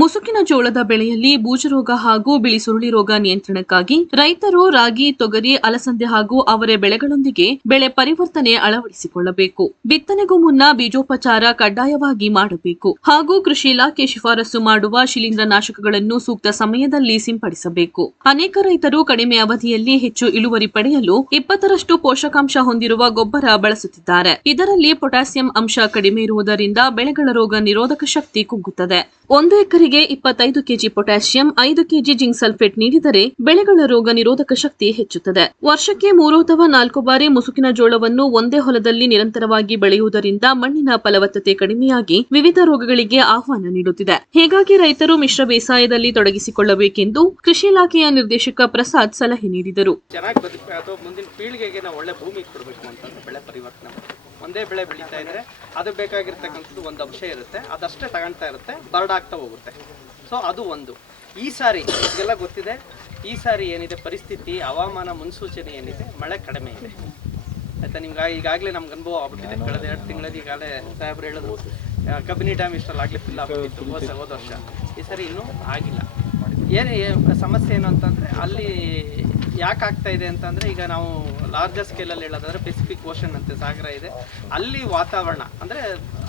ಮುಸುಕಿನ ಜೋಳದ ಬೆಳೆಯಲ್ಲಿ ಬೂಜುರೋಗ ಹಾಗೂ ಬಿಳಿ ಸುರುಳಿ ರೋಗ ನಿಯಂತ್ರಣಕ್ಕಾಗಿ ರೈತರು ರಾಗಿ, ತೊಗರಿ, ಅಲಸಂದೆ ಹಾಗೂ ಅವರೆ ಬೆಳೆಗಳೊಂದಿಗೆ ಬೆಳೆ ಪರಿವರ್ತನೆ ಅಳವಡಿಸಿಕೊಳ್ಳಬೇಕು. ಬಿತ್ತನೆಗೂ ಮುನ್ನ ಬೀಜೋಪಚಾರ ಕಡ್ಡಾಯವಾಗಿ ಮಾಡಬೇಕು ಹಾಗೂ ಕೃಷಿ ಇಲಾಖೆ ಶಿಫಾರಸು ಮಾಡುವ ಶಿಲೀಂಧ್ರನಾಶಕಗಳನ್ನು ಸೂಕ್ತ ಸಮಯದಲ್ಲಿ ಸಿಂಪಡಿಸಬೇಕು. ಅನೇಕ ರೈತರು ಕಡಿಮೆ ಅವಧಿಯಲ್ಲಿ ಹೆಚ್ಚು ಇಳುವರಿ ಪಡೆಯಲು 20ರಷ್ಟು ಪೋಷಕಾಂಶ ಹೊಂದಿರುವ ಗೊಬ್ಬರ ಬಳಸುತ್ತಿದ್ದಾರೆ. ಇದರಲ್ಲಿ ಪೊಟ್ಯಾಸಿಯಂ ಅಂಶ ಕಡಿಮೆ ಇರುವುದರಿಂದ ಬೆಳೆಗಳ ರೋಗ ನಿರೋಧಕ ಶಕ್ತಿ ಕುಗ್ಗುತ್ತದೆ. 1 ಎಕರೆಗೆ 25 KG potassium, 5 KG zinc sulphate ನೀಡಿದರೆ ಬೆಳೆಗಳ ರೋಗ ನಿರೋಧಕ ಶಕ್ತಿ ಹೆಚ್ಚುತ್ತದೆ. ವರ್ಷಕ್ಕೆ 3 ಅಥವಾ 4 ಬಾರಿ ಮುಸುಕಿನ ಜೋಳವನ್ನು ಒಂದೇ ಹೊಲದಲ್ಲಿ ನಿರಂತರವಾಗಿ ಬೆಳೆಯುವುದರಿಂದ ಮಣ್ಣಿನ ಫಲವತ್ತತೆ ಕಡಿಮೆಯಾಗಿ ವಿವಿಧ ರೋಗಗಳಿಗೆ ಆಹ್ವಾನ ನೀಡುತ್ತಿದೆ. ಹೀಗಾಗಿ ರೈತರು ಮಿಶ್ರ ಬೇಸಾಯದಲ್ಲಿ ತೊಡಗಿಸಿಕೊಳ್ಳಬೇಕೆಂದು ಕೃಷಿ ಇಲಾಖೆಯ ನಿರ್ದೇಶಕ ಪ್ರಸಾದ್ ಸಲಹೆ ನೀಡಿದರು. ಒಂದೇ ಬೆಳೆ ಬೆಳೀತಾ ಇದ್ರೆ ಅದು ಬೇಕಾಗಿರ್ತಕ್ಕಂಥದ್ದು ಒಂದು ಅಂಶ ಇರುತ್ತೆ, ಅದಷ್ಟೇ ತಗೊಳ್ತಾ ಇರುತ್ತೆ, ಬರಡಾಗ್ತಾ ಹೋಗುತ್ತೆ. ಸೊ ಅದು ಒಂದು. ಈ ಸಾರಿ ಇದೆಲ್ಲ ಗೊತ್ತಿದೆ. ಈ ಸಾರಿ ಏನಿದೆ ಪರಿಸ್ಥಿತಿ, ಹವಾಮಾನ ಮುನ್ಸೂಚನೆ ಏನಿದೆ, ಮಳೆ ಕಡಿಮೆ ಇದೆ ಆಯ್ತಾ. ನಿಮ್ಗೆ ಈಗಾಗಲೇ ನಮ್ಗೆ ಅನುಭವ ಆಗ್ಬಿಟ್ಟಿದೆ. ಕಳೆದ 2 ತಿಂಗಳಲ್ಲಿ ಈಗಾಗಲೇ ಸಾಹೇಬ್ರು ಹೇಳೋದು ಕಬಿನಿ ಡ್ಯಾಮ್ ಇಷ್ಟಲ್ಲಾಗಲಿ ಫಿಲ್ ಆಗ್ಬಿಟ್ಟಿತ್ತು ಹೋದ ವರ್ಷ. ಈ ಸಾರಿ ಇನ್ನೂ ಆಗಿಲ್ಲ. ಏನು ಸಮಸ್ಯೆ ಏನು ಅಂತಂದರೆ ಅಲ್ಲಿ ಯಾಕೆ ಆಗ್ತಾ ಇದೆ ಅಂತಂದರೆ, ಈಗ ನಾವು ಲಾರ್ಜರ್ ಸ್ಕೇಲಲ್ಲಿ ಹೇಳೋದಾದ್ರೆ ಪೆಸಿಫಿಕ್ ಓಷನ್ ಅಂತ ಸಾಗರ ಇದೆ, ಅಲ್ಲಿ ವಾತಾವರಣ ಅಂದರೆ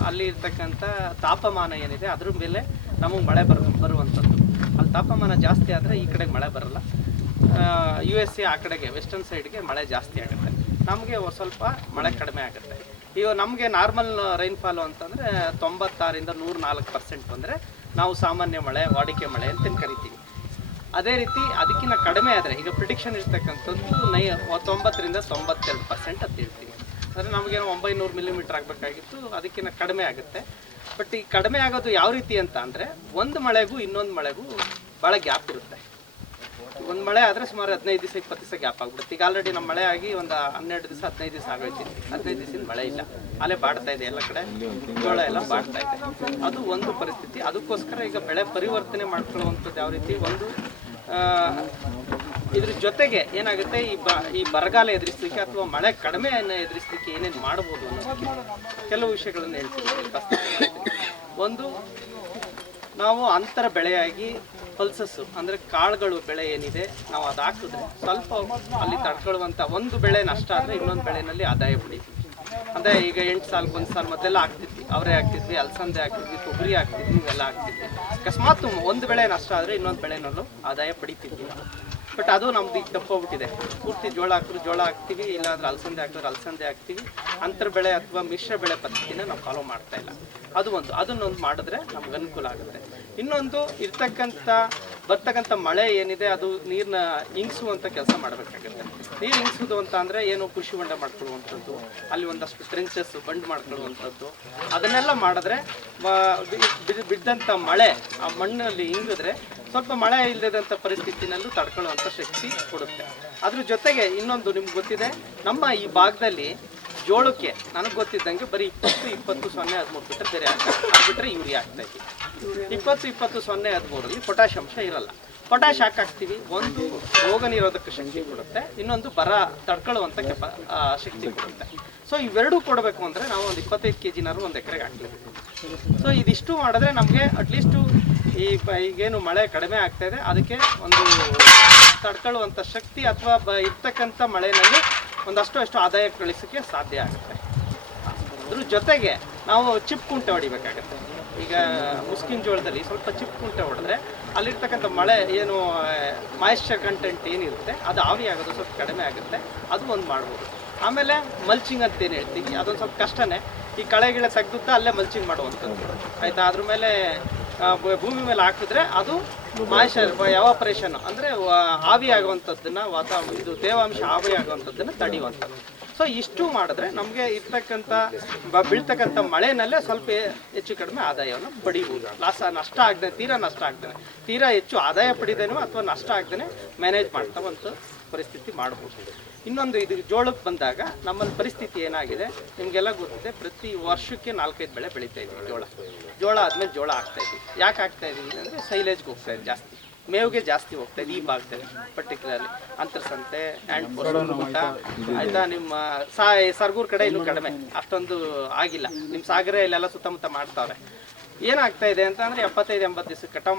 ಅಲ್ಲಿ ಇರ್ತಕ್ಕಂಥ ತಾಪಮಾನ ಏನಿದೆ ಅದ್ರ ಮೇಲೆ ನಮಗೆ ಮಳೆ ಬರುವಂಥದ್ದು. ಅಲ್ಲಿ ತಾಪಮಾನ ಜಾಸ್ತಿ ಆದರೆ ಈ ಕಡೆಗೆ ಮಳೆ ಬರಲ್ಲ. USA ಆ ಕಡೆಗೆ ವೆಸ್ಟರ್ನ್ ಸೈಡ್ಗೆ ಮಳೆ ಜಾಸ್ತಿ ಆಗುತ್ತೆ, ನಮಗೆ ಸ್ವಲ್ಪ ಮಳೆ ಕಡಿಮೆ ಆಗುತ್ತೆ. ಈಗ ನಮಗೆ ನಾರ್ಮಲ್ ರೈನ್ಫಾಲು ಅಂತಂದರೆ 96ರಿಂದ 104% ಬಂದರೆ ನಾವು ಸಾಮಾನ್ಯ ಮಳೆ, ವಾಡಿಕೆ ಮಳೆ ಅಂತ ಕರಿತೀವಿ. ಅದೇ ರೀತಿ ಅದಕ್ಕಿಂತ ಕಡಿಮೆ ಆದರೆ ಈಗ ಪ್ರಿಡಿಕ್ಷನ್ ಇರ್ತಕ್ಕಂಥದ್ದು 90ರಿಂದ 92% ಅಂತ ಹೇಳ್ತೀವಿ. ಅಂದರೆ ನಮಗೇನು 900 ಮಿಲಿಮೀಟರ್ ಆಗಬೇಕಾಗಿತ್ತು, ಅದಕ್ಕಿಂತ ಕಡಿಮೆ ಆಗುತ್ತೆ. ಬಟ್ ಈ ಕಡಿಮೆ ಆಗೋದು ಯಾವ ರೀತಿ ಅಂತ ಅಂದರೆ, ಒಂದು ಮಳೆಗೂ ಇನ್ನೊಂದು ಮಳೆಗೂ ಭಾಳ ಗ್ಯಾಪ್ ಇರುತ್ತೆ. ಒಂದು ಮಳೆ ಆದರೆ ಸುಮಾರು 15 ದಿವಸ 20 ದಿವಸ ಗ್ಯಾಪ್ ಆಗಿಬಿಡುತ್ತೆ. ಈಗ ಆಲ್ರೆಡಿ ನಮ್ಮ ಮಳೆ ಆಗಿ ಒಂದು 12 ದಿವಸ 15 ದಿವಸ ಆಗೋಯ್ತು. 15 ದಿವಸದಿಂದ ಮಳೆ ಇಲ್ಲ, ಅಲ್ಲೇ ಬಾಡ್ತಾ ಇದೆ, ಎಲ್ಲ ಕಡೆ ಜೋಳ ಎಲ್ಲ ಬಾಡ್ತಾ ಇದೆ. ಅದು ಒಂದು ಪರಿಸ್ಥಿತಿ. ಅದಕ್ಕೋಸ್ಕರ ಈಗ ಬೆಳೆ ಪರಿವರ್ತನೆ ಮಾಡ್ಕೊಳ್ಳುವಂಥದ್ದು ಯಾವ ರೀತಿ, ಒಂದು ಇದ್ರ ಜೊತೆಗೆ ಏನಾಗುತ್ತೆ, ಈ ಬರಗಾಲ ಎದುರಿಸಲಿಕ್ಕೆ ಅಥವಾ ಮಳೆ ಕಡಿಮೆಯನ್ನು ಎದುರಿಸಲಿಕ್ಕೆ ಏನೇನು ಮಾಡ್ಬೋದು ಅನ್ನೋದಕ್ಕೆ ಕೆಲವು ವಿಷಯಗಳನ್ನು ಹೇಳ್ತೀವಿ. ಒಂದು, ನಾವು ಅಂತರ ಬೆಳೆಯಾಗಿ ಪಲ್ಸಸ್ಸು ಅಂದರೆ ಕಾಳುಗಳು ಬೆಳೆ ಏನಿದೆ ನಾವು ಅದು ಹಾಕಿದ್ರೆ ಸ್ವಲ್ಪ ಅಲ್ಲಿ ತಡ್ಕೊಳ್ಳುವಂಥ, ಒಂದು ಬೆಳೆ ನಷ್ಟ ಆದರೆ ಇನ್ನೊಂದು ಬೆಳೆಯಲ್ಲಿ ಆದಾಯ ಪಡಿತೀವಿ. ಅಂದರೆ ಈಗ 8 ಸಾಲಕ್ಕೆ 1 ಸಾಲ ಮೊದಲೆಲ್ಲ ಹಾಕ್ತಿದ್ವಿ, ಅವರೇ ಹಾಕ್ತಿದ್ವಿ, ಅಲಸಂದೆ ಹಾಕ್ತಿದ್ವಿ, ಕೊಬ್ಬರಿ ಹಾಕ್ತಿದ್ವಿ, ಇವೆಲ್ಲ ಹಾಕ್ತಿದ್ವಿ. ಅಕಸ್ಮಾತ್ ಒಂದು ಬೆಳೆ ನಷ್ಟ ಆದರೆ ಇನ್ನೊಂದು ಬೆಳೆನಲ್ಲೂ ಆದಾಯ ಪಡಿತಿದ್ವಿ. ಬಟ್ ಅದು ನಮ್ದು ಈಗ ತಪ್ಪೋಗ್ಬಿಟ್ಟಿದೆ. ಪೂರ್ತಿ ಜೋಳ ಹಾಕಿದ್ರು ಜೋಳ ಹಾಕ್ತೀವಿ, ಇಲ್ಲಾಂದ್ರೆ ಅಲಸಂದೆ ಹಾಕಿದ್ರೆ ಅಲಸಂದೆ ಹಾಕ್ತೀವಿ. ಅಂತರ್ ಬೆಳೆ ಅಥವಾ ಮಿಶ್ರ ಬೆಳೆ ಪದ್ಧತಿನ ನಾವು ಫಾಲೋ ಮಾಡ್ತಾ ಇಲ್ಲ. ಅದು ಒಂದು, ಅದನ್ನೊಂದು ಮಾಡಿದ್ರೆ ನಮ್ಗೆ ಅನುಕೂಲ ಆಗುತ್ತೆ. ಇನ್ನೊಂದು, ಬರ್ತಕ್ಕಂಥ ಮಳೆ ಏನಿದೆ ಅದು ನೀರನ್ನ ಇಂಗಿಸುವಂಥ ಕೆಲಸ ಮಾಡಬೇಕಾಗುತ್ತೆ. ನೀರು ಇಂಗಿಸೋದು ಅಂತ ಅಂದರೆ ಏನು, ಕೃಷಿ ಹೊಂಡ ಮಾಡ್ಕೊಳ್ಳುವಂಥದ್ದು, ಅಲ್ಲಿ ಒಂದಷ್ಟು ಟ್ರೆಂಚಸ್ ಬಂಡ್ ಮಾಡ್ಕೊಳ್ಳುವಂಥದ್ದು, ಅದನ್ನೆಲ್ಲ ಮಾಡಿದ್ರೆ ಬಿದ್ದಂಥ ಮಳೆ ಆ ಮಣ್ಣಲ್ಲಿ ಇಂಗಿದ್ರೆ ಸ್ವಲ್ಪ ಮಳೆ ಇಲ್ಲದಂಥ ಪರಿಸ್ಥಿತಿನಲ್ಲೂ ತಡ್ಕೊಳ್ಳುವಂಥ ಶಕ್ತಿ ಕೊಡುತ್ತೆ. ಅದ್ರ ಜೊತೆಗೆ ಇನ್ನೊಂದು ನಿಮ್ಗೆ ಗೊತ್ತಿದೆ, ನಮ್ಮ ಈ ಭಾಗದಲ್ಲಿ ಜೋಳಕ್ಕೆ ನನಗೆ ಗೊತ್ತಿದ್ದಂಗೆ ಬರೀ 20-20-0-13 ಬಿಟ್ಟರೆ ಬೇರೆ ಆಗ್ಬಿಟ್ರೆ ಯೂರಿಯಾ ಆಗ್ತಾ ಇದ್ದೀವಿ. 20-20-0-13ರಲ್ಲಿ ಪೊಟ್ಯಾಷ್ ಅಂಶ ಇರಲ್ಲ. ಪೊಟ್ಯಾಷ್ ಹಾಕ್ತೀವಿ, ಒಂದು ರೋಗ ನಿರೋಧಕ ಶಕ್ತಿ ಕೊಡುತ್ತೆ, ಇನ್ನೊಂದು ಬರ ತಡ್ಕೊಳ್ಳುವಂಥ ಶಕ್ತಿ ಕೊಡುತ್ತೆ. ಸೊ ಇವೆರಡೂ ಕೊಡಬೇಕು ಅಂದರೆ ನಾವು ಒಂದು 25 kgನಾರು 1 ಎಕರೆಗೆ ಹಾಕ್ಲೇಬೇಕು. ಸೊ ಇದಿಷ್ಟು ಮಾಡಿದ್ರೆ ನಮಗೆ ಅಟ್ಲೀಸ್ಟು ಈಗೇನು ಮಳೆ ಕಡಿಮೆ ಆಗ್ತಾ ಇದೆ ಅದಕ್ಕೆ ಒಂದು ತಡ್ಕೊಳ್ಳುವಂಥ ಶಕ್ತಿ ಅಥವಾ ಇರ್ತಕ್ಕಂಥ ಮಳೆಯಲ್ಲಿ ಒಂದಷ್ಟು ಆದಾಯ ಗಳಿಸೋಕ್ಕೆ ಸಾಧ್ಯ ಆಗುತ್ತೆ. ಅದ್ರ ಜೊತೆಗೆ ನಾವು ಚಿಪ್ ಕುಂಟೆ ಹೊಡಿಬೇಕಾಗತ್ತೆ. ಈಗ ಮುಸ್ಕಿನ ಜೋಳದಲ್ಲಿ ಸ್ವಲ್ಪ ಚಿಪ್ ಕುಂಟೆ ಹೊಡೆದ್ರೆ ಅಲ್ಲಿರ್ತಕ್ಕಂಥ ಮಳೆ ಏನು ಮಾಯಿಶ್ಚರ್ ಕಂಟೆಂಟ್ ಏನಿರುತ್ತೆ ಅದು ಆವಿ ಆಗೋದು ಸ್ವಲ್ಪ ಕಡಿಮೆ ಆಗುತ್ತೆ. ಅದು ಒಂದು ಮಾಡ್ಬೋದು. ಆಮೇಲೆ ಮಲ್ಚಿಂಗ್ ಅಂತ ಏನು ಹೇಳ್ತೀವಿ, ಅದೊಂದು ಸ್ವಲ್ಪ ಕಷ್ಟನೇ. ಈ ಕಳೆಗಿಳೆ ತೆಗೆದುತ್ತಾ ಅಲ್ಲೇ ಮಲ್ಚಿಂಗ್ ಮಾಡುವಂಥದ್ದು ಆಯಿತಾ. ಅದ್ರ ಮೇಲೆ ಭೂಮಿ ಮೇಲೆ ಹಾಕಿದ್ರೆ ಅದು ಮಾಯಿಶ್ಚರ್ ಎವಾಪರೇಷನ್ ಅಂದರೆ ಆವಿ ಆಗುವಂಥದ್ದನ್ನು, ಇದು ತೇವಾಂಶ ಆವಿ ಆಗುವಂಥದ್ದನ್ನು ತಡೆಯುವಂಥದ್ದು. ಸೊ ಇಷ್ಟು ಮಾಡಿದ್ರೆ ನಮಗೆ ಇರ್ತಕ್ಕಂಥ ಬೀಳ್ತಕ್ಕಂಥ ಮಳೆನಲ್ಲೇ ಸ್ವಲ್ಪ ಹೆಚ್ಚು ಕಡಿಮೆ ಆದಾಯವನ್ನು ಪಡಿಬೋದು. ನಷ್ಟ ಆಗದೆ, ತೀರಾ ನಷ್ಟ ಆಗ್ದೇ, ತೀರಾ ಹೆಚ್ಚು ಆದಾಯ ಪಡಿದೇನೋ ಅಥವಾ ನಷ್ಟ ಆಗ್ದೇ ಮ್ಯಾನೇಜ್ ಮಾಡ್ತಾ ಒಂದು ಪರಿಸ್ಥಿತಿ ಮಾಡ್ಬೋದು. ಇನ್ನೊಂದು, ಇದು ಜೋಳಕ್ಕೆ ಬಂದಾಗ ನಮ್ಮಲ್ಲಿ ಪರಿಸ್ಥಿತಿ ಏನಾಗಿದೆ ನಿಮಗೆಲ್ಲ ಗೊತ್ತಿದೆ. ಪ್ರತಿ ವರ್ಷಕ್ಕೆ 4-5 ಬೆಳೆ ಬೆಳೀತಾ ಇದ್ವಿ. ಜೋಳ ಆದಮೇಲೆ ಜೋಳ ಆಗ್ತಾಯಿದ್ವಿ. ಯಾಕೆ ಆಗ್ತಾಯಿದ್ದೀವಿ ಅಂದರೆ ಸೈಲೇಜ್ಗೆ ಹೋಗ್ತಾಯಿದ್ವಿ, ಜಾಸ್ತಿ ಮೇವಿಗೆ ಜಾಸ್ತಿ ಹೋಗ್ತಾಯಿದ್ವಿ ಈ ಭಾಗದಲ್ಲಿ. ಪರ್ಟಿಕ್ಯುಲರ್ಲಿ ಅಂತರ್ಸಂತೆ ಆ್ಯಂಡ್ ಪೊರಗುಂಟ ಆಯಿತಾ. ನಿಮ್ಮ ಸರ್ಗೂರು ಕಡೆ ಇನ್ನೂ ಕಡಿಮೆ, ಅಷ್ಟೊಂದು ಆಗಿಲ್ಲ. ನಿಮ್ಮ ಸಾಗರ ಇಲ್ಲೆಲ್ಲ ಸುತ್ತಮುತ್ತ ಮಾಡ್ತಾವ್ರೆ. ಏನಾಗ್ತಾ ಇದೆ ಅಂತ ಅಂದರೆ 75-80 ದಿವಸ ಕಟಾವು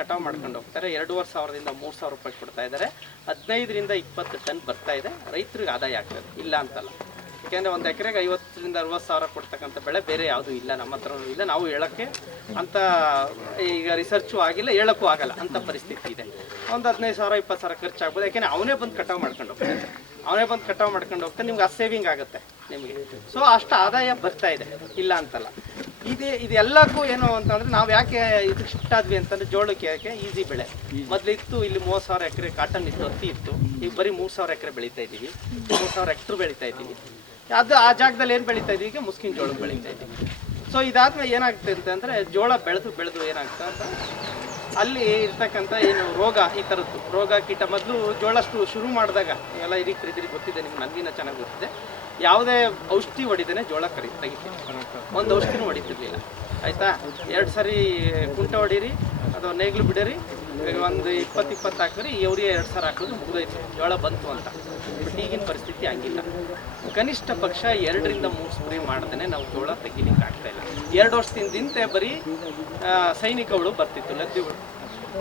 ಕಟಾವು ಮಾಡ್ಕೊಂಡು ಹೋಗ್ತಾರೆ. 2,500ದಿಂದ 3,000 ರೂಪಾಯಿ ಕೊಡ್ತಾ ಇದ್ದಾರೆ. 15ರಿಂದ 20 ಟನ್ ಬರ್ತಾ ಇದೆ. ರೈತರಿಗೆ ಆದಾಯ ಆಗ್ತದೆ, ಇಲ್ಲ ಅಂತಲ್ಲ. ಯಾಕೆಂದರೆ ಒಂದು ಎಕರೆಗೆ 50ರಿಂದ 60 ಸಾವಿರ ಕೊಡ್ತಕ್ಕಂಥ ಬೆಳೆ ಬೇರೆ ಯಾವುದೂ ಇಲ್ಲ, ನಮ್ಮ ಹತ್ರನೂ ಇಲ್ಲ. ನಾವು ಹೇಳೋಕ್ಕೆ ಅಂತ ಈಗ ರಿಸರ್ಚು ಆಗಿಲ್ಲ, ಹೇಳೋಕ್ಕೂ ಆಗಲ್ಲ ಅಂಥ ಪರಿಸ್ಥಿತಿ ಇದೆ. ಒಂದು 15,000 20,000 ಖರ್ಚಾಗ್ಬೋದು. ಯಾಕೆಂದರೆ ಅವನೇ ಬಂದು ಕಟಾವು ಮಾಡ್ಕೊಂಡು ಹೋಗ್ತಾನೆ. ನಿಮ್ಗೆ ಆ ಸೇವಿಂಗ್ ಆಗುತ್ತೆ ನಿಮಗೆ. ಸೊ ಅಷ್ಟು ಆದಾಯ ಬರ್ತಾ ಇದೆ, ಇಲ್ಲ ಅಂತಲ್ಲ. ಇದೆಲ್ಲಕ್ಕೂ ಏನು ಅಂತಂದರೆ ನಾವು ಯಾಕೆ ಇದಕ್ಕೆ ಶಿಫ್ಟ್ ಆದ್ವಿ ಅಂತಂದರೆ ಜೋಳಕ್ಕೆ ಯಾಕೆ ಈಸಿ ಬೆಳೆ. ಮೊದಲಿತ್ತು ಇಲ್ಲಿ 30,000 ಎಕರೆ ಕಾಟನ್ ಇತ್ತು, ಹತ್ತಿ ಇತ್ತು. ಈಗ ಬರೀ 3,000 ಎಕರೆ ಬೆಳೀತಾ ಇದ್ದೀವಿ, 3,000 ಹೆಕ್ಟರ್ ಬೆಳೀತಾ ಇದ್ದೀವಿ. ಅದು ಆ ಜಾಗದಲ್ಲಿ ಏನು ಬೆಳೀತಾ ಇದ್ದೀವಿ, ಈಗ ಮುಸ್ಕಿನ ಜೋಳ ಬೆಳೀತಾ ಇದ್ದೀವಿ. ಸೊ ಇದಾದ್ಮೇಲೆ ಏನಾಗ್ತದೆ ಅಂತಂದರೆ ಜೋಳ ಬೆಳೆದು ಏನಾಗ್ತದೆ ಅಂತ ಅಲ್ಲಿ ಇರ್ತಕ್ಕಂಥ ಏನು ರೋಗ, ಈ ಥರದ್ದು ರೋಗ ಕೀಟ. ಮೊದಲು ಜೋಳ ಶುರು ಮಾಡಿದಾಗ ಎಲ್ಲ ಹಿರಿಕರಿದ್ರಿಗೆ ಗೊತ್ತಿದೆ, ನಿಮ್ಗೆ ನನಗಿನ್ನ ಚೆನ್ನಾಗಿ ಗೊತ್ತಿದೆ. ಯಾವುದೇ ಔಷಧಿ ಹೊಡಿದೇನೆ ಜೋಳ ತೆಗಿತೀವಿ. ಒಂದು ಔಷಧಿನೂ ಹೊಡಿತಿರ್ಲಿಲ್ಲ, ಆಯಿತಾ. 2 ಸರಿ ಕುಂಟೆ ಹೊಡೀರಿ ಅಥವಾ ನೇಗ್ಲು ಬಿಡಿರಿ, ಒಂದು 20 ಹಾಕಿದ್ರಿ, ಯೂರಿಯಾ 2 ಸಾರಿ ಹಾಕಿದ್ರು ಮುಗಿದೋಯ್ತು, ಜೋಳ ಬಂತು ಅಂತ. ಬಟ್ ಈಗಿನ ಪರಿಸ್ಥಿತಿ ಹಂಗಿಲ್ಲ. ಕನಿಷ್ಠ ಪಕ್ಷ 2ರಿಂದ 3 ಸ್ಪ್ರೇ ಮಾಡ್ದೇ ನಾವು ಜೋಳ ತೆಗಿಲಿಕ್ಕೆ ಆಗ್ತಾ ಇಲ್ಲ. 2 ವರ್ಷದಿಂದ ಬರೀ ಸೈನಿಕಗಳು ಬರ್ತಿತ್ತು, ಲದ್ದಿಗಳು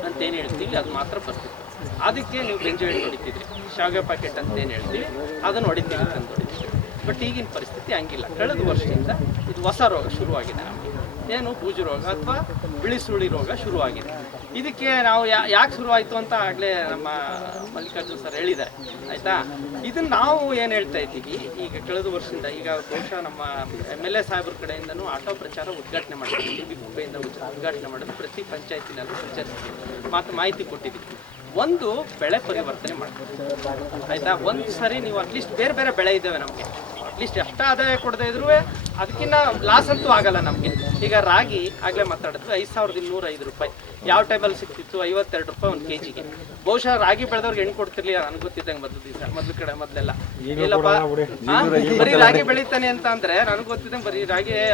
ಅಂತೇನು ಹೇಳ್ತೀವಿ, ಅದು ಮಾತ್ರ ಬರ್ತಿತ್ತು. ಅದಕ್ಕೆ ನೀವು ಬೆಂಜೋಯಿಲ್ ಹೊಡಿತಿದ್ರಿ, ಶಾವಿಗೆ ಪ್ಯಾಕೆಟ್ ಅಂತ ಏನು ಹೇಳ್ತೀವಿ, ಅದನ್ನು ಹೊಡಿತೀವಿ, ತಂದು ಹೊಡಿತೀವಿ. ಬಟ್ ಈಗಿನ ಪರಿಸ್ಥಿತಿ ಹಂಗಿಲ್ಲ. ಕಳೆದ ವರ್ಷದಿಂದ ಇದು ಹೊಸ ರೋಗ ಶುರುವಾಗಿದೆ ನಮಗೆ. ಏನು ಬೂಜು ರೋಗ ಅಥವಾ ಬಿಳಿ ಸುಳಿ ರೋಗ ಶುರುವಾಗಿದೆ. ಇದಕ್ಕೆ ನಾವು ಯಾಕೆ ಶುರುವಾಯಿತು ಅಂತ ಆಗಲೇ ನಮ್ಮ ಮಲ್ಲಿಕಾರ್ಜುನ್ ಸರ್ ಹೇಳಿದ್ದಾರೆ, ಆಯಿತಾ. ಇದನ್ನು ನಾವು ಏನು ಹೇಳ್ತಾ ಇದ್ದೀವಿ, ಈಗ ಕಳೆದ ವರ್ಷದಿಂದ ಈಗ ಬಹುಶಃ ನಮ್ಮ MLA ಸಾಹೇಬ್ರ ಕಡೆಯಿಂದನೂ ಆಟೋ ಪ್ರಚಾರ ಉದ್ಘಾಟನೆ ಮಾಡಿದ್ದೀವಿ. ಬಿ ಗುಪ್ಪೆಯಿಂದ ಉದ್ಘಾಟನೆ ಮಾಡೋದು ಪ್ರತಿ ಪಂಚಾಯತಿನಲ್ಲೂ ಪ್ರಚಾರಿಸ್ತೀವಿ, ಮಾಹಿತಿ ಕೊಟ್ಟಿದ್ದೀವಿ. ಒಂದು ಬೆಳೆ ಪರಿವರ್ತನೆ ಮಾಡ್ತೀವಿ, ಆಯಿತಾ. ಒಂದು ಸರಿ ನೀವು ಅಟ್ಲೀಸ್ಟ್ ಬೇರೆ ಬೇರೆ ಬೆಳೆ ಇದ್ದಾವೆ ನಮಗೆ, ಅಟ್ಲೀಸ್ಟ್ ಎಷ್ಟು ಆದಾಯ ಕೊಡದೇ ಇದ್ರೂ ಅದಕ್ಕಿಂತ ಲಾಸ್ ಅಂತೂ ಆಗಲ್ಲ ನಮಗೆ. ಈಗ ರಾಗಿ ಆಗಲೇ ಮಾತಾಡಿದ್ವಿ, 5,205 ರೂಪಾಯಿ. ಯಾವ ಟೈಮಲ್ಲಿ ಸಿಗ್ತಿತ್ತು? 52 ರೂಪಾಯಿ ಒಂದು ಕೆಜಿಗೆ. ಬಹುಶಃ ರಾಗಿ ಬೆಳೆದವ್ರಿಗೆ ಹೆಣ್ಣು ಕೊಡ್ತಿರ್ಲಿಲ್ಲ ನನಗೆ ಗೊತ್ತಿದ್ದಂಗೆ ಮೊದಲೆಲ್ಲ. ಇಲ್ಲಪ್ಪ ಬರೀ ರಾಗಿ ಬೆಳಿತಾನೆ ಅಂತ ಅಂದರೆ ನನಗೆ ಗೊತ್ತಿದ್ದಂಗೆ ಬರೀ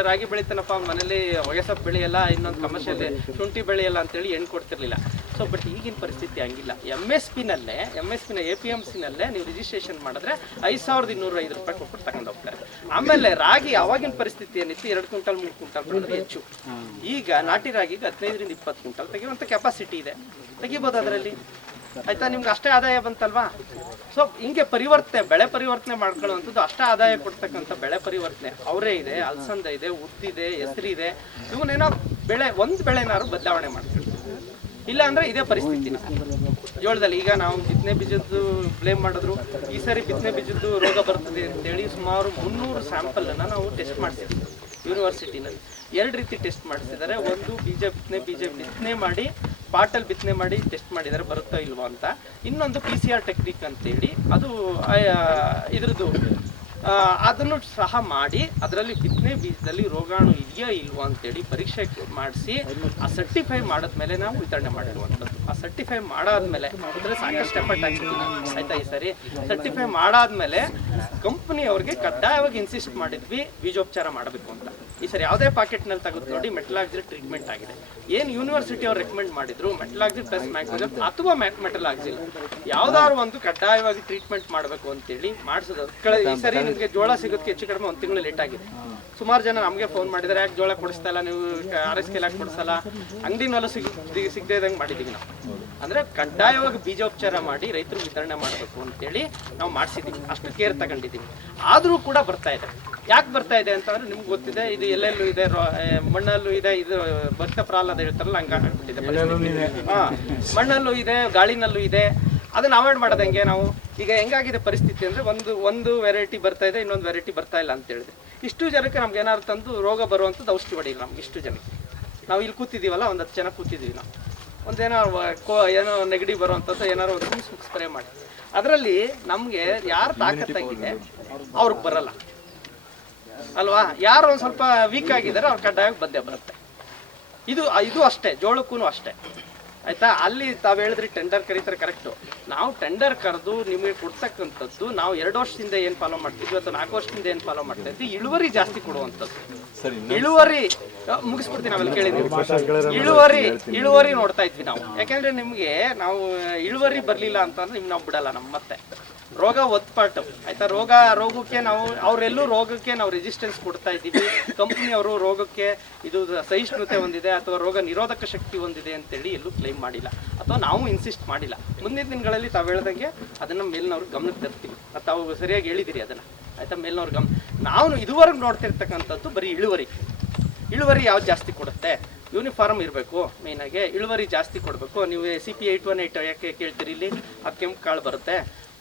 ರಾಗಿ ಬೆಳಿತಾನಪ್ಪ, ಮನೇಲಿ ಹೊಗೆಸೊಪ್ಪು ಬೆಳೆಯಲ್ಲ, ಇನ್ನೊಂದು ಕಮರ್ಷಿಯಲ್ ಶುಂಠಿ ಬೆಳೆಯಲ್ಲ ಅಂತೇಳಿ ಹೆಣ್ಣು ಕೊಡ್ತಿರ್ಲಿಲ್ಲ. ಸೊ ಬಟ್ ಈಗಿನ ಪರಿಸ್ಥಿತಿ ಹಂಗಿಲ್ಲ. MSPನ APMCನಲ್ಲೇ ನೀವು ರಿಜಿಸ್ಟ್ರೇಷನ್ ಮಾಡಿದ್ರೆ 5,205 ರೂಪಾಯಿ ಕೊಟ್ಟು ತಗೊಂಡು ಹೋಗ್ತಾರೆ. ಆಮೇಲೆ ರಾಗಿ ಅವಾಗಿನ ಪರಿಸ್ಥಿತಿ ಏನಿತ್ತು, 2 ಕ್ವಿಂಟಲ್ 3 ಕ್ವಿಂಟಲ್ ಬೆಳೆದ್ರೆ ಹೆಚ್ಚು. ಈಗ ನಾಟಿ ರಾಗಿಗೆ 15ರಿಂದ 20 ಕ್ವಿಂಟಲ್ ತೆಗೆಯುವಂಥ ಕೆಪಾಸಿಟಿ ಇದೆ, ತೆಗಿಬೋದು ಅದರಲ್ಲಿ, ಆಯಿತಾ. ನಿಮ್ಗೆ ಅಷ್ಟೇ ಆದಾಯ ಬಂತಲ್ವಾ. ಸೊ ಹಿಂಗೆ ಬೆಳೆ ಪರಿವರ್ತನೆ ಮಾಡ್ಕೊಳ್ಳುವಂಥದ್ದು, ಅಷ್ಟೇ ಆದಾಯ ಕೊಡ್ತಕ್ಕಂಥ ಬೆಳೆ ಪರಿವರ್ತನೆ. ಅವರೇ ಇದೆ, ಅಲಸಂದೆ ಇದೆ, ಉದ್ದಿದೆ, ಹೆಸರಿದೆ. ಇವನ್ನೇನೋ ಒಂದು ಬೆಳೆನಾರು ಬದಲಾವಣೆ ಮಾಡ್ತೀವಿ, ಇಲ್ಲ ಅಂದರೆ ಇದೇ ಪರಿಸ್ಥಿತಿನ ಜೋಳದಲ್ಲಿ. ಈಗ ನಾವು ಬಿತ್ತನೆ ಬೀಜದ್ದು ಬ್ಲೇಮ್ ಮಾಡಿದ್ರು, ಈ ಸಾರಿ ಬಿತ್ತನೆ ಬೀಜದ್ದು ರೋಗ ಬರ್ತದೆ ಅಂತೇಳಿ ಸುಮಾರು 300 ಸ್ಯಾಂಪಲನ್ನು ನಾವು ಟೆಸ್ಟ್ ಮಾಡಿಸಿದ್ವಿ ಯೂನಿವರ್ಸಿಟಿನಲ್ಲಿ. 2 ರೀತಿ ಟೆಸ್ಟ್ ಮಾಡಿಸಿದ್ದಾರೆ. ಒಂದು ಬೀಜ ಬಿತ್ತನೆ ಮಾಡಿ ಪಾಟಲ್ಲಿ ಬಿತ್ತನೆ ಮಾಡಿ ಟೆಸ್ಟ್ ಮಾಡಿದ್ದಾರೆ, ಬರುತ್ತೋ ಇಲ್ವೋ ಅಂತ. ಇನ್ನೊಂದು PCR ಟೆಕ್ನಿಕ್ ಅಂತೇಳಿ, ಅದು ಇದ್ರದ್ದು ಅದನ್ನು ಸಹ ಮಾಡಿ ಅದರಲ್ಲಿ ಬಿತ್ತನೆ ಬೀಜದಲ್ಲಿ ರೋಗಾಣು ಇದೆಯಾ ಇಲ್ವೋ ಅಂತೇಳಿ ಪರೀಕ್ಷೆ ಮಾಡಿಸಿ ಆ ಸರ್ಟಿಫೈ ಮಾಡಿದ್ಮೇಲೆ ನಾವು ವಿತರಣೆ ಮಾಡಿರುವಂಥದ್ದು. ಆ ಸರ್ಟಿಫೈ ಮಾಡಾದ್ಮೇಲೆ ಅದರಲ್ಲಿ ಸಾಕಷ್ಟು ಎಫರ್ಟ್ ಆಗ್ತಿದ್ದೀವಿ, ಆಯಿತಾ. ಈ ಸರಿ ಸರ್ಟಿಫೈ ಮಾಡಾದ್ಮೇಲೆ ಕಂಪ್ನಿಯವ್ರಿಗೆ ಕಡ್ಡಾಯವಾಗಿ ಇನ್ಸಿಸ್ಟ್ ಮಾಡಿದ್ವಿ ಬೀಜೋಪಚಾರ ಮಾಡಬೇಕು ಅಂತ. ಈ ಸರಿ ಯಾವುದೇ ಪಾಕೆಟ್ನಲ್ಲಿ ತೆಗೆದು ನೋಡಿ ಮೆಟಲಾಕ್ಸಿಲ್ ಟ್ರೀಟ್ಮೆಂಟ್ ಆಗಿದೆ. ಏನು ಯೂನಿವರ್ಸಿಟಿ ಅವ್ರು ರೆಕಮೆಂಡ್ ಮಾಡಿದ್ರು, ಮೆಟಲಾಕ್ಸಿಲ್ ಪ್ಲಸ್ ಮ್ಯಾಕ್ಸಿಲ್ ಅಥವಾ ಮೆಟಲಾಕ್ಸಿಲ್ ಯಾವ್ದಾದ್ರು ಒಂದು ಕಡ್ಡಾಯವಾಗಿ ಟ್ರೀಟ್ಮೆಂಟ್ ಮಾಡಬೇಕು ಅಂತೇಳಿ ಮಾಡಿಸೋದು. ಈ ಸರಿ ನಿಮಗೆ ಜೋಳ ಸಿಗೋದಕ್ಕೆ ಹೆಚ್ಚು ಕಡಿಮೆ 1 ತಿಂಗಳು ಲೇಟ್ ಆಗಿದೆ. ಸುಮಾರು ಜನ ನಮಗೆ ಫೋನ್ ಮಾಡಿದ್ದಾರೆ, ಯಾಕೆ ಜೋಳ ಕೊಡಿಸ್ತಾ ಇಲ್ಲ ನೀವು, RSK ಯಾಕೆ ಕೊಡಿಸಲ್ಲ, ಅಂಗಡಿನಲ್ಲೂ ಸಿಗದೇ ಇದ್ದಂಗೆ ಮಾಡಿದ್ದೀವಿ ನಾವು. ಅಂದರೆ ಕಡ್ಡಾಯವಾಗಿ ಬೀಜೋಪಚಾರ ಮಾಡಿ ರೈತರು ವಿತರಣೆ ಮಾಡಬೇಕು ಅಂತೇಳಿ ನಾವು ಮಾಡಿಸಿದ್ದೀವಿ, ಅಷ್ಟು ಕೇರ್ ತಗೊಂಡಿದ್ದೀವಿ. ಆದರೂ ಕೂಡ ಬರ್ತಾ ಇದೆ. ಯಾಕೆ ಬರ್ತಾ ಇದೆ ಅಂತಂದ್ರೆ ನಿಮ್ಗೆ ಗೊತ್ತಿದೆ, ಇದು ಎಲ್ಲೆಲ್ಲೂ ಇದೆ, ಮಣ್ಣಲ್ಲೂ ಇದೆ, ಇದು ಭಕ್ತ ಪ್ರಹ್ಲಾದ ಹೇಳ್ತಾರಲ್ಲ ಹಂಗಾಗ್ಬಿಟ್ಟಿದೆ. ಮಣ್ಣಲ್ಲೂ ಇದೆ, ಗಾಳಿನಲ್ಲೂ ಇದೆ. ಅದನ್ನ ಅವಾಯ್ಡ್ ಮಾಡೋದು ಹೆಂಗೆ ನಾವು? ಈಗ ಹೆಂಗಾಗಿದೆ ಪರಿಸ್ಥಿತಿ ಅಂದರೆ ಒಂದು ವೆರೈಟಿ ಬರ್ತಾ ಇದೆ, ಇನ್ನೊಂದು ವೆರೈಟಿ ಬರ್ತಾ ಇಲ್ಲ ಅಂತ ಹೇಳಿದ್ರೆ ಇಷ್ಟು ಜನಕ್ಕೆ ನಮ್ಗೆ ಏನಾದ್ರು ತಂದು ರೋಗ ಬರುವಂಥದ್ದು ಔಷಧಿ ಹೊಡಿಲ್ಲ ನಮ್ಗೆ. ಇಷ್ಟು ಜನಕ್ಕೆ ನಾವು ಇಲ್ಲಿ ಕೂತಿದ್ದೀವಲ್ಲ, ಒಂದು 10 ಜನ ಕೂತಿದ್ದೀವಿ ನಾವು, ಏನೋ ನೆಗಡಿ ಬರುವಂಥದ್ದು ಏನಾರು ಒಂದು ಸ್ಪ್ರೇ ಮಾಡಿ ಅದರಲ್ಲಿ ನಮಗೆ ಯಾರು ತಾಕತ್ತಾಗಿದೆ ಅವ್ರಿಗೆ ಬರಲ್ಲ ಅಲ್ವಾ. ಯಾರು ಒಂದು ಸ್ವಲ್ಪ ವೀಕ್ ಆಗಿದ್ದಾರೆ ಅವ್ರು ಕಡ್ಡಾಯವಾಗಿ ಬಂದೇ ಬರುತ್ತೆ. ಇದು ಅಷ್ಟೇ, ಜೋಳಕ್ಕೂ ಅಷ್ಟೇ, ಆಯಿತಾ. ಅಲ್ಲಿ ತಾವು ಹೇಳಿದ್ರಿ ಟೆಂಡರ್ ಕರೀತಾರೆ, ಕರೆಕ್ಟು. ನಾವು ಟೆಂಡರ್ ಕರೆದು ನಿಮಗೆ ಕೊಡ್ತಕ್ಕಂಥದ್ದು ನಾವು 2 ವರ್ಷದಿಂದ ಏನು ಫಾಲೋ ಮಾಡ್ತಿದ್ವಿ ಅಥವಾ 4 ವರ್ಷದಿಂದ ಏನು ಫಾಲೋ ಮಾಡ್ತಾ ಇದ್ವಿ, ಇಳುವರಿ ಜಾಸ್ತಿ ಕೊಡುವಂಥದ್ದು. ಇಳುವರಿ ಮುಗಿಸ್ಬಿಡ್ತೀವಿ ನಾವೆಲ್ಲ ಕೇಳಿದ್ವಿ. ಇಳುವರಿ ನೋಡ್ತಾ ಇದ್ವಿ ನಾವು. ಯಾಕೆಂದರೆ ನಿಮಗೆ ನಾವು ಇಳುವರಿ ಬರಲಿಲ್ಲ ಅಂತಂದ್ರೆ ನಿಮ್ಗೆ ನಾವು ಬಿಡಲ್ಲ. ನಮ್ಮ ಮತ್ತೆ ರೋಗ ಒತ್ಪಾಟು ಆಯ್ತಾ. ರೋಗಕ್ಕೆ ನಾವು ಅವರೆಲ್ಲೂ ರೋಗಕ್ಕೆ ನಾವು ರೆಸಿಸ್ಟೆನ್ಸ್ ಕೊಡ್ತಾ ಇದ್ದೀವಿ. ಕಂಪ್ನಿಯವರು ರೋಗಕ್ಕೆ ಇದು ಸಹಿಷ್ಣುತೆ ಹೊಂದಿದೆ ಅಥವಾ ರೋಗ ನಿರೋಧಕ ಶಕ್ತಿ ಹೊಂದಿದೆ ಅಂತೇಳಿ ಎಲ್ಲೂ ಕ್ಲೈಮ್ ಮಾಡಿಲ್ಲ ಅಥವಾ ನಾವು ಇನ್ಸಿಸ್ಟ್ ಮಾಡಿಲ್ಲ. ಮುಂದಿನ ದಿನಗಳಲ್ಲಿ ತಾವು ಹೇಳ್ದಂಗೆ ಅದನ್ನು ಮೇಲಿನವ್ರಿಗೆ ಗಮನಕ್ಕೆ ತರ್ತೀವಿ. ತಾವು ಸರಿಯಾಗಿ ಹೇಳಿದಿರಿ ಅದನ್ನು ಆಯ್ತಾ. ಮೇಲಿನವ್ರ ನಾವು ಇದುವರೆಗೂ ನೋಡ್ತಿರ್ತಕ್ಕಂಥದ್ದು ಬರೀ ಇಳುವರಿ ಯಾವ್ದು ಜಾಸ್ತಿ ಕೊಡುತ್ತೆ, ಯೂನಿಫಾರ್ಮ್ ಇರಬೇಕು. ಮೇಯ್ನಾಗಿ ಇಳುವರಿ ಜಾಸ್ತಿ ಕೊಡಬೇಕು. ನೀವು CP 818 ಯಾಕೆ ಕೇಳ್ತೀರಿ, ಇಲ್ಲಿ ಅದು ಕೆಂಪು ಕಾಳು ಬರುತ್ತೆ.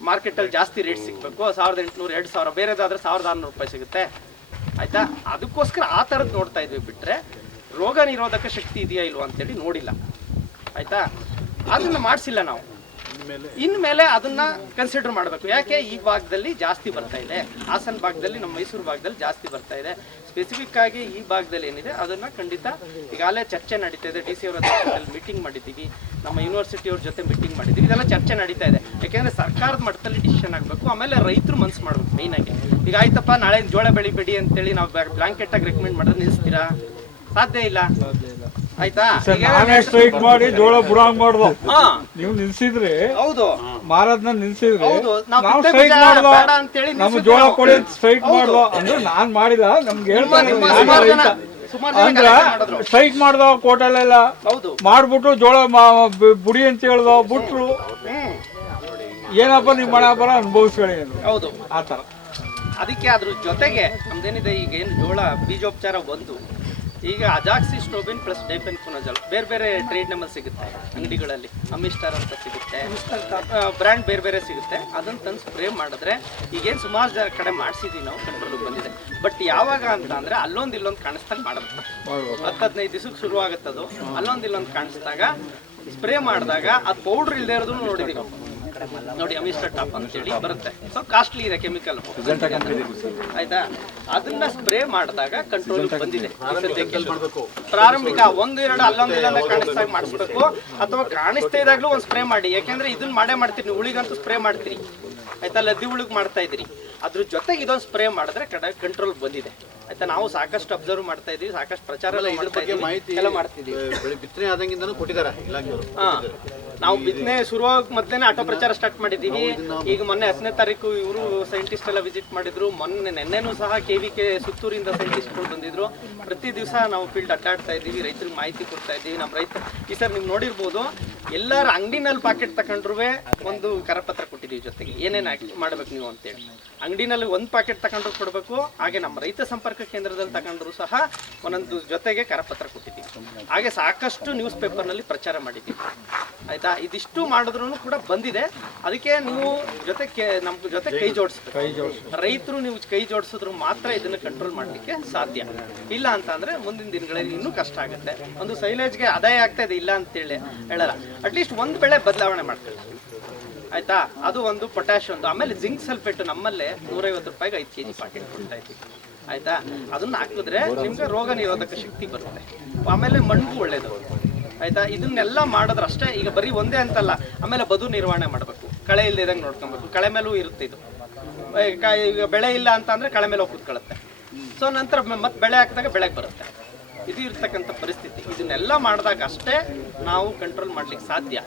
ಮಾರ್ಕೆಟಲ್ಲಿ ಜಾಸ್ತಿ ರೇಟ್ ಸಿಗಬೇಕು, 1800 2000, ಬೇರೆದಾದ್ರೆ 1600 ರೂಪಾಯಿ ಸಿಗುತ್ತೆ ಆಯ್ತಾ. ಅದಕ್ಕೋಸ್ಕರ ಆ ಥರದ್ದು ನೋಡ್ತಾ ಇದ್ವಿ ಬಿಟ್ಟರೆ ರೋಗ ನಿರೋಧಕ ಶಕ್ತಿ ಇದೆಯಾ ಇಲ್ವಾ ಅಂತೇಳಿ ನೋಡಿಲ್ಲ ಆಯ್ತಾ. ಅದನ್ನು ಮಾಡಿಸಿಲ್ಲ ನಾವು. ಇನ್ಮೇಲೆ ಅದನ್ನ ಕನ್ಸಿಡರ್ ಮಾಡಬೇಕು. ಯಾಕೆ ಈ ಭಾಗದಲ್ಲಿ ಜಾಸ್ತಿ ಬರ್ತಾ ಇದೆ, ಹಾಸನ ಭಾಗದಲ್ಲಿ, ನಮ್ಮ ಮೈಸೂರು ಭಾಗದಲ್ಲಿ ಜಾಸ್ತಿ ಬರ್ತಾ ಇದೆ. ಸ್ಪೆಸಿಫಿಕ್ ಆಗಿ ಈ ಭಾಗದಲ್ಲಿ ಏನಿದೆ ಅದನ್ನ ಖಂಡಿತ ಈಗಾಗಲೇ ಚರ್ಚೆ ನಡೀತಾ ಇದೆ. DC ಅವರ ಮೀಟಿಂಗ್ ಮಾಡಿದ್ದೀವಿ, ನಮ್ಮ ಯೂನಿವರ್ಸಿಟಿಯವ್ರ ಜೊತೆ ಮೀಟಿಂಗ್ ಮಾಡಿದ್ದೀವಿ. ಇದೆಲ್ಲ ಚರ್ಚೆ ನಡೀತಾ ಇದೆ. ಯಾಕೆಂದ್ರೆ ಸರ್ಕಾರದ ಮಟ್ಟದಲ್ಲಿ ಡಿಸಿಷನ್ ಆಗಬೇಕು. ಆಮೇಲೆ ರೈತರು ಮನ್ಸು ಮಾಡ್ಬೇಕು ಮೇಯ್ನಾಗಿ. ಈಗ ಆಯ್ತಪ್ಪ ನಾಳೆ ಜೋಳ ಬೆಳಿಬೇಡಿ ಅಂತೇಳಿ ನಾವು ಬ್ಲಾಂಕೆಟ್ ಆಗಿ ರೆಕಮೆಂಡ್ ಮಾಡಿದ್ರೆ ನಿಲ್ಲಿಸ್ತೀರಾ? ಸಾಧ್ಯ ಇಲ್ಲ ಆಯ್ತಾ. ಸ್ಟ್ರೈಕ್ ಮಾಡಿ ಜೋಳ ಬುಡಂಗ್ ಮಾಡ್ದು ನೀವು ನಿಲ್ಸಿದ್ರಿ, ಹೌದು ಮಾರದ್ನ ನಿಲ್ಸಿದ್ರಿ, ಹೌದು. ನಾವು ಸ್ಟ್ರೈಕ್ ಮಾಡ್ದೋ, ನಮ್ಮ ಜೋಳ ಕೊಡಿ ಸ್ಟ್ರೈಕ್ ಮಾಡ್ದೋ ಅಂದ್ರೆ ನಾನ್ ಮಾಡಿಲ್ಲ. ನಮ್ಗೆ ಹೇಳ್ತಾರೆ ಅಂದ್ರ ಸ್ಟ್ರೈಕ್ ಮಾಡ್ದೋ ಕೋಟಲೆಲ್ಲ ಮಾಡ್ಬಿಟ್ಟು ಜೋಳ ಬುಡಿ ಅಂತ ಹೇಳ್ದೋ ಬಿಟ್ರು. ಏನಪ್ಪ ನಿಮ್ ಮನೆ ಬರ ಅನುಭವಿಸ್ಕೊಳ್ಳಿ ಹೌದು ಆತರ. ಅದಕ್ಕೆ ಅದ್ರ ಜೊತೆಗೆ ನಮ್ದೇನಿದೆ ಈಗ ಏನು ಜೋಳ ಬೀಜೋಪಚಾರ ಒಂದು, ಈಗ ಅಜಾಕ್ಸಿಸ್ಟ್ರೋಬಿನ್ ಪ್ಲಸ್ ಡೈಫೆನ್ಕೊನಜಾಲ್ ಬೇರೆ ಬೇರೆ ಟ್ರೇಡ್ ನೇಮಲ್ಲಿ ಸಿಗುತ್ತೆ ಅಂಗಡಿಗಳಲ್ಲಿ. ಅಮಿಸ್ಟಾರ್ ಅಂತ ಸಿಗುತ್ತೆ, ಬ್ರ್ಯಾಂಡ್ ಬೇರೆ ಬೇರೆ ಸಿಗುತ್ತೆ. ಅದನ್ನು ತಂದು ಸ್ಪ್ರೇ ಮಾಡಿದ್ರೆ ಈಗೇನು ಸುಮಾರು ಕಡೆ ಮಾಡಿಸಿದ್ವಿ ನಾವು, ಕಂಟ್ರೋಲ್ ಬಂದಿದೆ. ಬಟ್ ಯಾವಾಗ ಅಂತ ಅಂದರೆ ಅಲ್ಲೊಂದು ಇಲ್ಲೊಂದು ಕಾಣಿಸ್ದಾಗ ಮಾಡಬೇಕು. 10-15 ದಿವಸಕ್ಕೆ ಶುರು ಆಗುತ್ತದು. ಅಲ್ಲೊಂದು ಇಲ್ಲೊಂದು ಕಾಣಿಸಿದಾಗ ಸ್ಪ್ರೇ ಮಾಡಿದಾಗ ಅದು ಪೌಡ್ರ್ ಇಲ್ಲದೆ ಇರೋದನ್ನು ನೋಡಿದ್ದೀವಿ ನೋಡಿ. ಅಮಿಸ್ಟರ್ ಟಾಪ್ ಅಂತೇಳಿ ಬರುತ್ತೆ, ಸ್ವಲ್ಪ ಕಾಸ್ಟ್ಲಿ ಇದೆ ಕೆಮಿಕಲ್ ಆಯ್ತಾ. ಅದನ್ನ ಸ್ಪ್ರೇ ಮಾಡಿದಾಗ ಕಂಟ್ರೋಲ್ ಬಂದಿದೆ. ಪ್ರಾರಂಭಿಕ 1-2 ಅಲ್ಲೊಂದಿಲ್ಲ ಕಾಣಿಸ್ದಾಗ ಮಾಡಿಸ್ಬೇಕು, ಅಥವಾ ಕಾಣಿಸ್ತಾ ಇದ್ದಾಗಲೂ ಒಂದು ಸ್ಪ್ರೇ ಮಾಡಿ. ಯಾಕೆಂದ್ರೆ ಇದನ್ನ ಮಾಡ್ತೀರಿ ನೀವು, ಉಳಿಗಂತೂ ಸ್ಪ್ರೇ ಮಾಡ್ತೀರಿ ಆಯ್ತಾ, ಲದ್ದಿ ಉಳಿಗೆ ಮಾಡ್ತಾ ಇದ್ರಿ. ಅದ್ರ ಜೊತೆಗೆ ಇದೊಂದು ಸ್ಪ್ರೇ ಮಾಡಿದ್ರೆ ಕಂಟ್ರೋಲ್ ಬಂದಿದೆ ಆಯ್ತಾ. ನಾವು ಸಾಕಷ್ಟು ಅಬ್ಸರ್ವ್ ಮಾಡ್ತಾ ಇದೀವಿ, ಸಾಕಷ್ಟು ಪ್ರಚಾರ ಎಲ್ಲ ಮಾಡ್ತಿದ್ದೀವಿ. ಬಿತ್ತನೆ ಆದಂಗಿಂದನೂ ಕೊಟ್ಟಿದ್ದಾರೆ ಇಲಾಖೆಯವರು. ನಾವು ಬಿತ್ತನೆ ಶುರುವಾಗ ಮೊದಲೇ ಆಟೋ ಪ್ರಚಾರ ಸ್ಟಾರ್ಟ್ ಮಾಡಿದ್ದೀವಿ. ಈಗ ಮೊನ್ನೆ 10ನೇ ತಾರೀಕು ಇವರು ಸೈಂಟಿಸ್ಟ್ ಎಲ್ಲ ವಿಸಿಟ್ ಮಾಡಿದ್ರು. ನೆನ್ನೆನೂ ಸಹ KVK ಸುತ್ತೂರಿಂದ ಸೈಂಟಿಸ್ಟ್ಗಳು ಬಂದಿದ್ರು. ಪ್ರತಿ ದಿವಸ ನಾವು ಫೀಲ್ಡ್ ಅಡ್ಡಾಡ್ತಾ ಇದ್ದೀವಿ, ರೈತರಿಗೆ ಮಾಹಿತಿ ಕೊಡ್ತಾ ಇದ್ದೀವಿ. ನಮ್ಮ ರೈತ ಈ ಸರ್ ನೀವು ನೋಡಿರ್ಬೋದು, ಎಲ್ಲರ ಅಂಗಡಿನಲ್ಲಿ ಪಾಕೆಟ್ ತಗೊಂಡ್ರು ಒಂದು ಕರಪತ್ರ ಕೊಟ್ಟಿದ್ದೀವಿ ಜೊತೆಗೆ, ಏನೇನು ಮಾಡ್ಬೇಕು ನೀವು ಅಂತೇಳಿ. ಅಂಗಡಿನಲ್ಲಿ ಒಂದು ಪಾಕೆಟ್ ತಗೊಂಡ್ರು ಕೊಡಬೇಕು, ಹಾಗೆ ನಮ್ಮ ರೈತ ಸಂಪರ್ಕ ಕೇಂದ್ರದಲ್ಲಿ ತಗೊಂಡ್ರು ಸಹ ಒಂದೊಂದು ಜೊತೆಗೆ ಕರಪತ್ರ ಕೊಟ್ಟಿದ್ದೀವಿ. ಹಾಗೆ ಸಾಕಷ್ಟು ನ್ಯೂಸ್ ಪೇಪರ್ನಲ್ಲಿ ಪ್ರಚಾರ ಮಾಡಿದ್ದೀವಿ ಆಯ್ತಾ. ಇದಿಷ್ಟು ಮಾಡಿದ್ರು ಕೂಡ ಬಂದಿದೆ. ಅದಕ್ಕೆ ನೀವು ನಮ್ಮ ಜೊತೆ ಕೈ ಜೋಡಿಸ್ಬೇಕು. ರೈತರು ನೀವು ಕೈ ಜೋಡಿಸಿದ್ರು ಮಾತ್ರ ಇದನ್ನ ಕಂಟ್ರೋಲ್ ಮಾಡಲಿಕ್ಕೆ ಸಾಧ್ಯ. ಇಲ್ಲ ಅಂತ ಅಂದ್ರೆ ಮುಂದಿನ ದಿನಗಳಲ್ಲಿ ಇನ್ನೂ ಕಷ್ಟ ಆಗುತ್ತೆ. ಒಂದು ಸೈಲೇಜ್ಗೆ ಆದಾಯ ಆಗ್ತಾ ಇದೆ ಇಲ್ಲ ಅಂತೇಳಿ ಹೇಳಲ್ಲ, ಅಟ್ಲೀಸ್ಟ್ ಒಂದು ಬೆಳೆ ಬದಲಾವಣೆ ಮಾಡ್ಕೊಳ್ಳಿ ಆಯ್ತಾ. ಅದು ಒಂದು ಪೊಟ್ಯಾಶ್ ಒಂದು, ಆಮೇಲೆ ಜಿಂಕ್ ಸಲ್ಫೇಟ್ ನಮ್ಮಲ್ಲೇ 150 ರೂಪಾಯಿಗೆ 5 kg ಪಾಕೆಟ್ ಕೊಡ್ತಾ ಇದ್ದೀವಿ ಆಯ್ತಾ. ಅದನ್ನ ಹಾಕಿದ್ರೆ ನಿಮ್ಗೆ ರೋಗ ನಿರೋಧಕ ಶಕ್ತಿ ಬರುತ್ತೆ. ಆಮೇಲೆ ಮಣ್ಣಿಗೂ ಒಳ್ಳೇದು ಆಯ್ತಾ. ಇದನ್ನೆಲ್ಲ ಮಾಡಿದ್ರೆ ಅಷ್ಟೇ. ಈಗ ಬರೀ ಒಂದೇ ಅಂತಲ್ಲ, ಆಮೇಲೆ ಬದು ನಿರ್ವಹಣೆ ಮಾಡಬೇಕು, ಕಳೆ ಇಲ್ಲದಂಗೆ ನೋಡ್ಕೊಬೇಕು. ಕಳೆ ಮೇಲೂ ಇರುತ್ತೆ ಇದು. ಈಗ ಬೆಳೆ ಇಲ್ಲ ಅಂತ ಅಂದ್ರೆ ಕಳೆ ಮೇಲೆ ಹೋಗಿ ಕೂತ್ಕೊಳ್ಳುತ್ತೆ. ಸೊ ನಂತರ ಮತ್ತೆ ಬೆಳೆ ಹಾಕಿದಾಗ ಬೆಳೆಗೆ ಬರುತ್ತೆ. ಇದು ಇರ್ತಕ್ಕಂಥ ಪರಿಸ್ಥಿತಿ. ಇದನ್ನೆಲ್ಲ ಮಾಡಿದಾಗ ಅಷ್ಟೇ ನಾವು ಕಂಟ್ರೋಲ್ ಮಾಡ್ಲಿಕ್ಕೆ ಸಾಧ್ಯ.